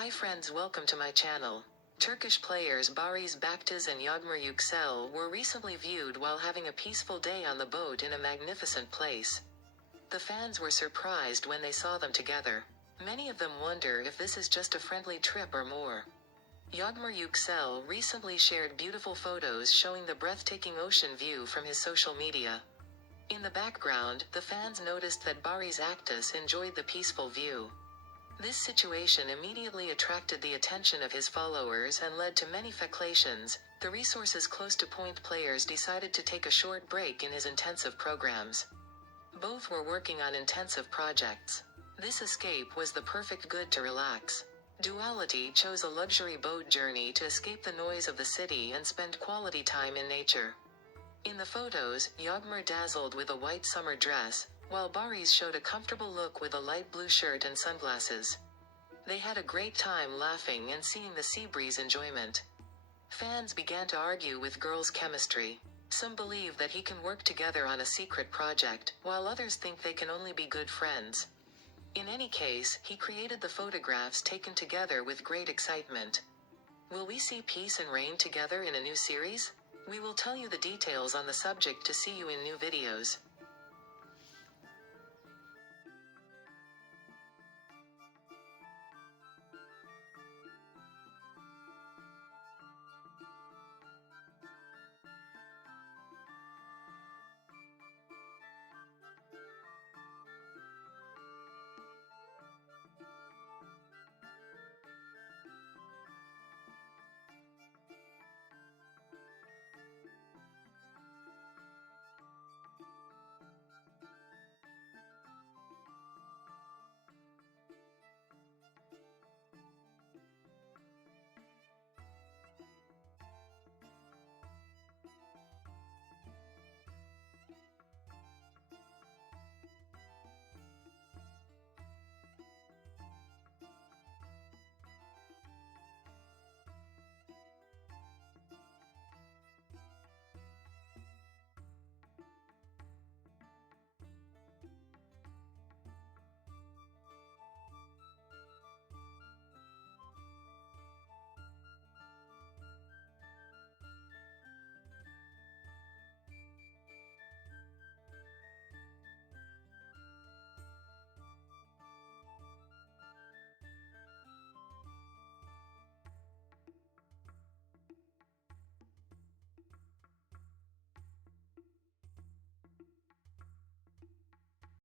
Hi friends, welcome to my channel. Turkish players Barış Baktaş and Yağmur Yüksel were recently viewed while having a peaceful day on the boat in a magnificent place. The fans were surprised when they saw them together. Many of them wonder if this is just a friendly trip or more. Yağmur Yüksel recently shared beautiful photos showing the breathtaking ocean view from his social media. In the background, the fans noticed that Barış Baktaş enjoyed the peaceful view. This situation immediately attracted the attention of his followers and led to many speculations. The resources close to point players decided to take a short break in his intensive programs. Both were working on intensive projects. This escape was the perfect good to relax. Duality chose a luxury boat journey to escape the noise of the city and spend quality time in nature. In the photos, Yağmur dazzled with a white summer dress, while Barış showed a comfortable look with a light blue shirt and sunglasses. They had a great time laughing and seeing the sea breeze enjoyment. Fans began to argue with girls' chemistry. Some believe that he can work together on a secret project, while others think they can only be good friends. In any case, he created the photographs taken together with great excitement. Will we see peace and rain together in a new series? We will tell you the details on the subject to see you in new videos.